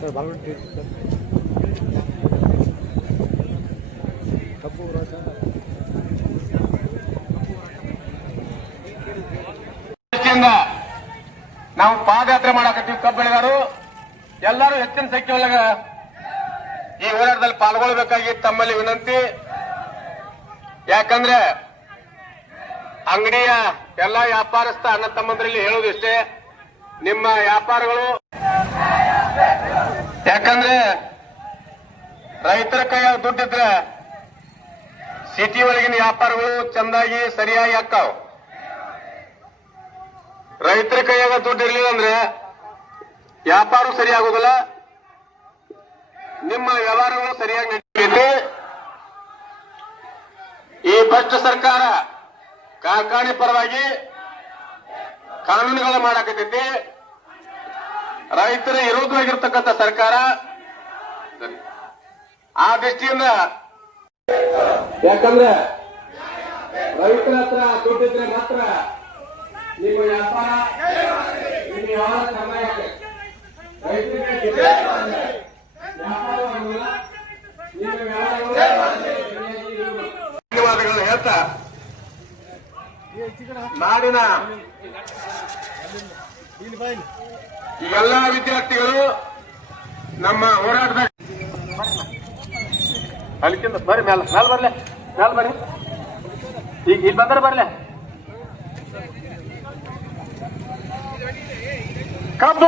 Sir sir. ಕಬ್ಬು ನಾವು ಪಾದಯಾತ್ರೆ ಮಾಡಕತ್ತೀವಿ ಕಬ್ಬು ಬೆಳೆಗಾರು ಎಲ್ಲರೂ ಹೆಚ್ಚಿನ ಸಂಖ್ಯೆ ಒಳಗ ಈ ಹೋರಾಟದಲ್ಲಿ ಪಾಲ್ಗೊಳ್ಬೇಕಾಗಿ ತಮ್ಮಲ್ಲಿ ವಿನಂತಿ. ಯಾಕಂದ್ರೆ ಅಂಗಡಿಯ ಎಲ್ಲಾ ವ್ಯಾಪಾರಸ್ಥ ಅನ್ನ ತಮ್ಮಂದ್ರಲ್ಲಿ ಹೇಳೋದಿಷ್ಟೇ, ನಿಮ್ಮ ವ್ಯಾಪಾರಗಳು ಯಾಕಂದ್ರೆ ರೈತರ ಕೈಯಾಗ ದುಡ್ಡಿದ್ರೆ ಸಿಟಿ ಒಳಗಿನ ವ್ಯಾಪಾರಗಳು ಚಂದಾಗಿ ಸರಿಯಾಗಿ ಆಗ್ತಾವ. ರೈತರ ಕೈಯಾಗ ದುಡ್ಡು ಇರಲಿಲ್ಲ ಅಂದ್ರೆ ವ್ಯಾಪಾರ ಸರಿಯಾಗೋದಿಲ್ಲ ನಿಮ್ಮ ವ್ಯವಹಾರಗಳು ಸರಿಯಾಗಿ ನಡೆಯುತ್ತೆ ಈ ಭ್ರಷ್ಟ ಸರ್ಕಾರ ಕಾರ್ಖಾನೆ ಪರವಾಗಿ ಕಾನೂನುಗಳ ಮಾಡಾಕತೈತಿ ರೈತರ ವಿರೋಧವಾಗಿರ್ತಕ್ಕಂಥ ಸರ್ಕಾರ. ಆ ದೃಷ್ಟಿಯಿಂದ ಯಾಕಂದ್ರೆ ರೈತರ ಹತ್ರ ದುಡ್ಡಿದ್ರೆ ಮಾತ್ರ ನಿಮ್ಮ ವ್ಯಾಪಾರ ನಿಮ್ಮ ವ್ಯವಹಾರ ಚೆನ್ನಾಗಿ ರೈತರಿಗೆ ಧನ್ಯವಾದಗಳನ್ನು ಹೇಳ್ತಾ. ನಾಡಿನ ಎಲ್ಲಾ ವಿದ್ಯಾರ್ಥಿಗಳು ನಮ್ಮ ಹೋರಾಟದ ಅಲ್ಲಿಂದ ಬರ್ರಿ, ಮ್ಯಾಲ ಮ್ಯಾಲ ಬರ್ಲೆ, ಮ್ಯಾಲ ಬರ್ರಿ. ಈಗ ಇಲ್ಲಿ ಬಂದ್ರೆ ಬರ್ಲೆ. ಕಬ್ಬು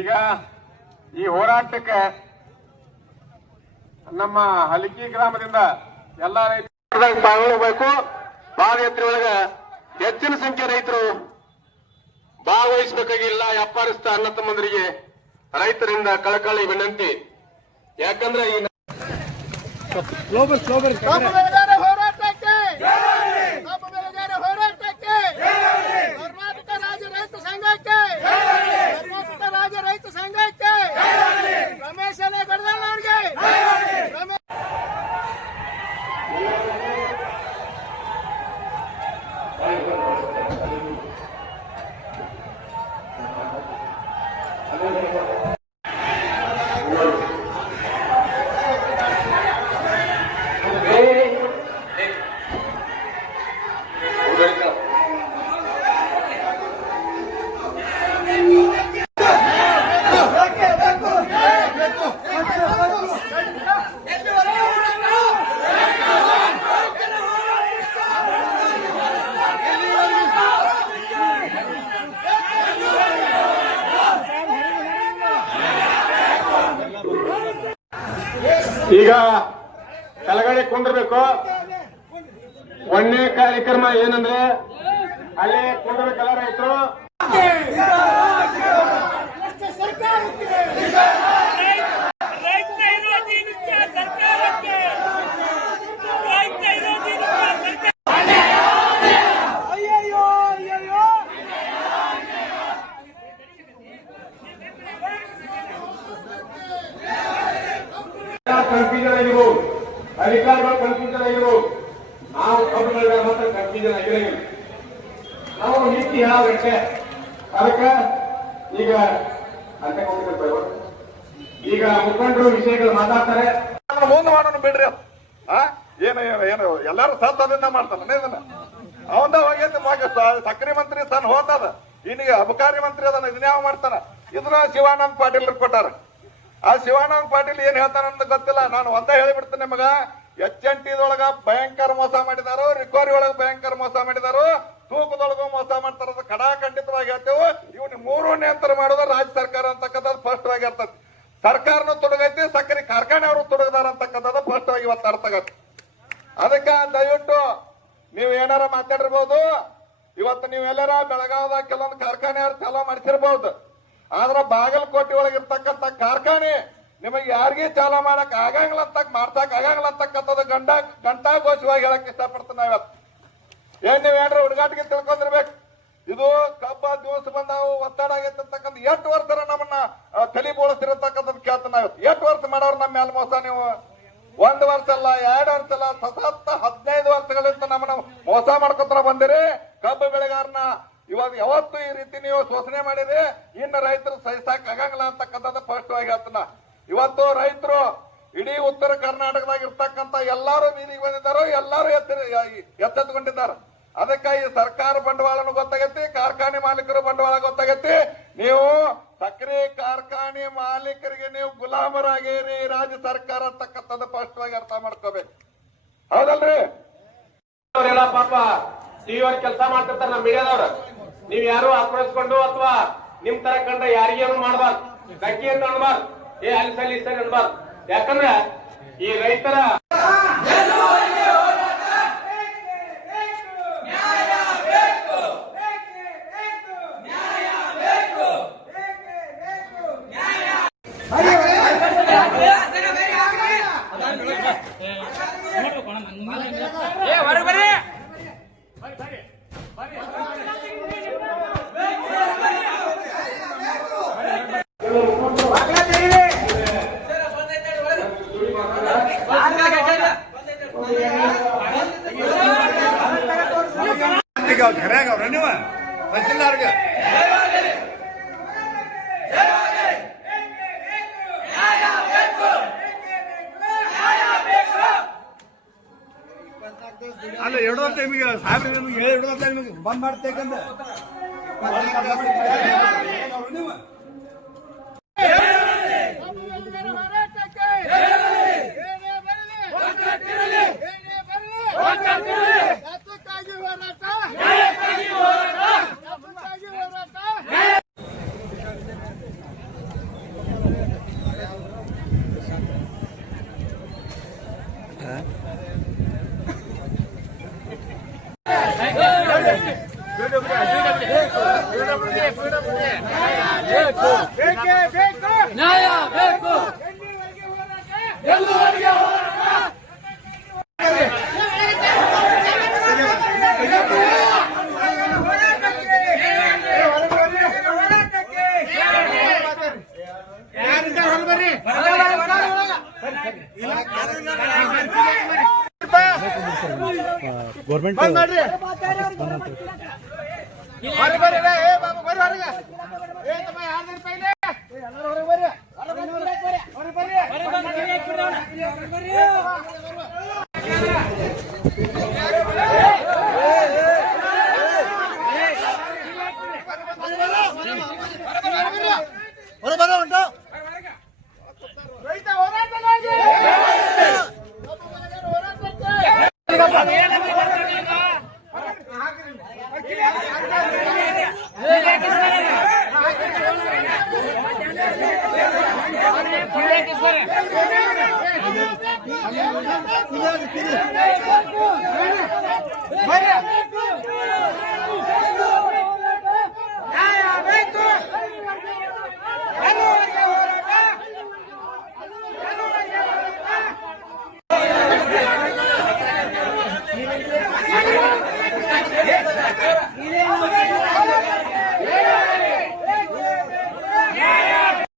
ಈಗ ಈ ಹೋರಾಟಕ್ಕೆ ನಮ್ಮ ಹಲಿಕಿ ಗ್ರಾಮದಿಂದ ಎಲ್ಲ ರೈತರು ಪಾಲ್ಗೊಳ್ಬೇಕು ಪಾದಯಾತ್ರೆ ಒಳಗ ಹೆಚ್ಚಿನ ಸಂಖ್ಯೆ ರೈತರು ಭಾಗವಹಿಸಬೇಕಾಗಿಲ್ಲ ವ್ಯಾಪಾರಸ್ಥ ಅಣ್ಣ ತಮ್ಮಂದರಿಗೆ ರೈತರಿಂದ ಕಳಕಳಿ ವಿನಂತಿ. ಯಾಕಂದ್ರೆ ಈ ಹೋರಾಟಕ್ಕೆ! ಹೋರಾಟಕ್ಕೆ! ಕರ್ನಾಟಕ ರಾಜ್ಯ ರೈತ ಸಂಘಕ್ಕೆ! ಕರ್ನಾಟಕ ರಾಜ್ಯ ರೈತ ಸಂಘಕ್ಕೆ! ರಮೇಶ್ ಅಲೆ ಗಡದಣ್ಣವ್ರಿಗೆ ರಮೇಶ್ ಈಗ ಕೆಳಗಡೆ ಕುಂಡ್ರಬೇಕು ಒಂದನೇ ಕಾರ್ಯಕ್ರಮ ಏನಂದ್ರೆ ಅಲ್ಲೇ ಕುಂಡ್ರಬೇಕಲ್ಲ ರೈತರು? ಕನ್ಫ್ಯೂಷನ್ ಆಗಿರ್ಬೋದು ಅಧಿಕಾರಿಗಳು ಕನ್ಫ್ಯೂಷನ್ ಆಗಿರ್ಬೋದು ನಾವು ಕಬ್ಬುಗಳ ಮಾತ್ರ ಕನ್ಫ್ಯೂಷನ್ ನಾವು ನೀತಿ ಹೇಳೋದಕ್ಕೆ ಅದಕ್ಕೆ ಈಗ ಅಂತ ಈಗ ಮುಖಂಡರು ವಿಷಯಗಳು ಮಾತಾಡ್ತಾರೆ. ಮುಂದೆ ಮಾಡೋಣ ಬಿಡ್ರಿ ಏನೋ ಎಲ್ಲರೂ ಏನು, ಎಲ್ಲಾರು ಸತ್ತದಿಂದ ಮಾಡ್ತಾನ ಇದನ್ನ. ಅವಂದ ಮಗ ಸಕ್ರಿ ಮಂತ್ರಿ ತನ್ನ ಹೋತದ ಇನ್ನೀಗ ಅಬಕಾರಿ ಮಂತ್ರಿ ಅದನ್ನ ಇದನ್ನ ಯಾವ ಮಾಡ್ತಾನ. ಇದ್ರ ಶಿವಾನಂದ ಪಾಟೀಲ್ ಕೊಟ್ಟಾರ. ಆ ಶಿವಾನಂದ ಪಾಟೀಲ್ ಏನ್ ಹೇಳ್ತಾನ ಅಂತ ಗೊತ್ತಿಲ್ಲ. ನಾನು ಒಂದ ಹೇಳಿಬಿಡ್ತೇನೆ ನಿಮಗ. ಎಚ್ ಎನ್ ಟಿದೊಳಗ ಭಯಂಕರ ಮೋಸ ಮಾಡಿದಾರು ರಿಕವರಿ ಒಳಗ ಭಯಂಕರ ಮೋಸ ಮಾಡಿದಾರು, ತೂಕದೊಳಗೂ ಮೋಸ ಮಾಡ್ತಾರ ಕಡಾಖಂಡಿತವಾಗಿ ಹೇಳ್ತೇವೆ. ಇವನ್ ಮೂರು ನಿಯಂತ್ರಣ ಮಾಡೋದು ರಾಜ್ಯ ಸರ್ಕಾರ ಅಂತಕ್ಕಂಥದ್ದು ಆಗಿ ಇರ್ತದೆ ಸರ್ಕಾರನು ತೊಡಗೈತಿ, ಸಕ್ಕರೆ ಕಾರ್ಖಾನೆ ಅವರು ತೊಡಗದಾರ ಅಂತಕ್ಕಂಥದ್ದು ಆಗಿ ಇವತ್ತು ಅರ್ಥ ಆಗತ್ತೆ. ಅದಕ್ಕೆ ದಯವಿಟ್ಟು ನೀವು ಏನಾರ ಮಾತಾಡಿರ್ಬೋದು. ಇವತ್ತು ನೀವು ಎಲ್ಲಾರ ಬೆಳಗಾವದಾಗ ಕೆಲವೊಂದು ಕಾರ್ಖಾನೆ ಚಾಲೂ ಮಾಡಿಸಿರ್ಬೋದು. ಆದ್ರ ಬಾಗಲಕೋಟೆ ಒಳಗಿರ್ತಕ್ಕಂಥ ಕಾರ್ಖಾನೆ ನಿಮಗೆ ಯಾರಿಗೆ ಚಾಲ ಮಾಡಕ್ ಆಗಂಗಿಲ್ಲ ಅಂತ ಮಾಡ್ತಾಕ್ ಆಗಂಗಿಲ್ಲ ಅಂತಕ್ಕಂಥದ್ದು ಗಂಡ ಗಂಟಾಘೋಷವಾಗಿ ಹೇಳಕ್ ಇಷ್ಟಪಡ್ತೀನಿ ಇವತ್ತು. ಏನ್ ನೀವ್ ಏನ್ರ ಹುಡುಗಾಟಿಗೆ ತಿಳ್ಕೊಂಡಿರ್ಬೇಕು? ಇದು ಕಬ್ಬ ದಿವಸ ಬಂದಾವು ಒತ್ತಡ ಆಗೈತೆ ಅಂತಕ್ಕಂಥ ಎಷ್ಟು ವರ್ಷ ನಮ್ಮನ್ನ ತಲೆ ಬೋಳಿಸಿರತಕ್ಕಂಥದ್ದು ಇವತ್ತು. ಎಷ್ಟು ವರ್ಷ ಮಾಡೋರು ನಮ್ಮ ಮೇಲೆ ಮೋಸ ನೀವು? ಒಂದ್ ವರ್ಷ ಅಲ್ಲ, ಎರಡ್ ವರ್ಷ ಅಲ್ಲ, ಸತತ ಹದಿನೈದು ವರ್ಷಗಳಿಂದ ನಮ್ಮನ್ನ ಮೋಸ ಮಾಡ್ಕೊತಾರ ಬಂದಿರಿ. ಕಬ್ಬು ಬೆಳೆಗಾರನ ಇವಾಗ ಯಾವತ್ತು ಈ ರೀತಿ ನೀವು ಶೋಷಣೆ ಮಾಡಿದ್ರೆ ಇನ್ನು ರೈತರು ಸಹಿಸಕ್ ಆಗಂಗಿಲ್ಲ ಅಂತಕ್ಕಂಥದ್ದು ಸ್ಪಷ್ಟವಾಗಿ ಹೇಳ್ತಾನ. ಇವತ್ತು ರೈತರು ಇಡೀ ಉತ್ತರ ಕರ್ನಾಟಕದಾಗ ಇರ್ತಕ್ಕಂಥ ಎಲ್ಲಾರು ಬೀದಿಗೆ ಬಂದಿದ್ದಾರೋ, ಎಲ್ಲಾರು ಎತ್ತಿ ಅದಕ್ಕೆ ಈ ಸರ್ಕಾರ ಬಂಡವಾಳನು ಗೊತ್ತಾಗೈತಿ, ಕಾರ್ಖಾನೆ ಮಾಲೀಕರು ಬಂಡವಾಳ ಗೊತ್ತಾಗೈತಿ. ನೀವು ಸಕ್ಕರೆ ಕಾರ್ಖಾನೆ ಮಾಲೀಕರಿಗೆ ನೀವು ಗುಲಾಮರಾಗೇರಿ, ರಾಜ್ಯ ಸರ್ಕಾರ ಅಂತಕ್ಕಂಥದ್ದು ಸ್ಪಷ್ಟವಾಗಿ ಅರ್ಥ ಮಾಡ್ಕೋಬೇಕು. ಹೌದಲ್ರಿ? ಪಾಪ ಟಿವಿ ಕೆಲಸ ಮಾಡ್ತಿರ್ತಾರ ನಮ್ಮ ಮೀಡಿಯಾದವ್ರ. ನೀವ್ ಯಾರು ಆಕ್ರೋಶಗೊಂಡು ಅಥವಾ ನಿಮ್ ತರ ಕಂಡ ಯಾರಿಗೇನು ಮಾಡಬಾರ್ದು ಬಗ್ಗೆ ಅಂತ ಅನ್ಬಾರ್ದು ಏ ಅಲ್ಲಿ ಸಲ್ಲಿ ಸರಿ ಅನ್ಬಾರ್ದು ಯಾಕಂದ್ರೆ ಈ ರೈತರ ಕರೆಯಾಗ ಅವ್ರ ನೀವು? ತಹಸೀಲ್ದಾರ್ಗೆ? ಅಲ್ಲ ಎರಡು ಟೈಮಿಗೆ ಸಾಹೇಬ್ರ ನಿಮ್ಗೆ ಎರಡು ಟೈಮಿಗೆ ಬಂದ್ ಮಾಡ್ತೇಕಂದ ನೀವು ಕಬ್ಬು ಬೆಳೆಗಾರ ಹೋರಾಟಕ್ಕೆ ಏನೇ ಬರಲಿ ಏನೇ ಬರಲಿ ಯಾತಕ್ಕಾಗಿ ಹೋರಾಟ ಯಾತಕ್ಕಾಗಿ ಹೋರಾಟ ಬೇಕೇ ಬೇಕು. ನ್ಯಾಯ ಬೇಕು. ಎಲ್ಲಿವರೆಗೆ ಗೌರ್ಮೆಂಟ್ ಬರ್ರಿ ಬರ್ರಿ ಹೊರಗೆ ಏ ತಮ್ಮ ಯಾರ್ದು ರೂಪಾಯಿ ಇದೆ? ಏ, ಎಲ್ಲರೂ ಹೊರಗೆ ಬರ್ರಿ ಹೊರಗೆ ಬರ್ರಿ ಹೊರಗೆ ಬರ್ರಿ ರೈತ ಹೋರಾಟಕ್ಕಾಗಿ ಕಬ್ಬು ಬೆಳೆಗಾರ ಹೋರಾಟಕ್ಕೆ ಬರ್ರಿ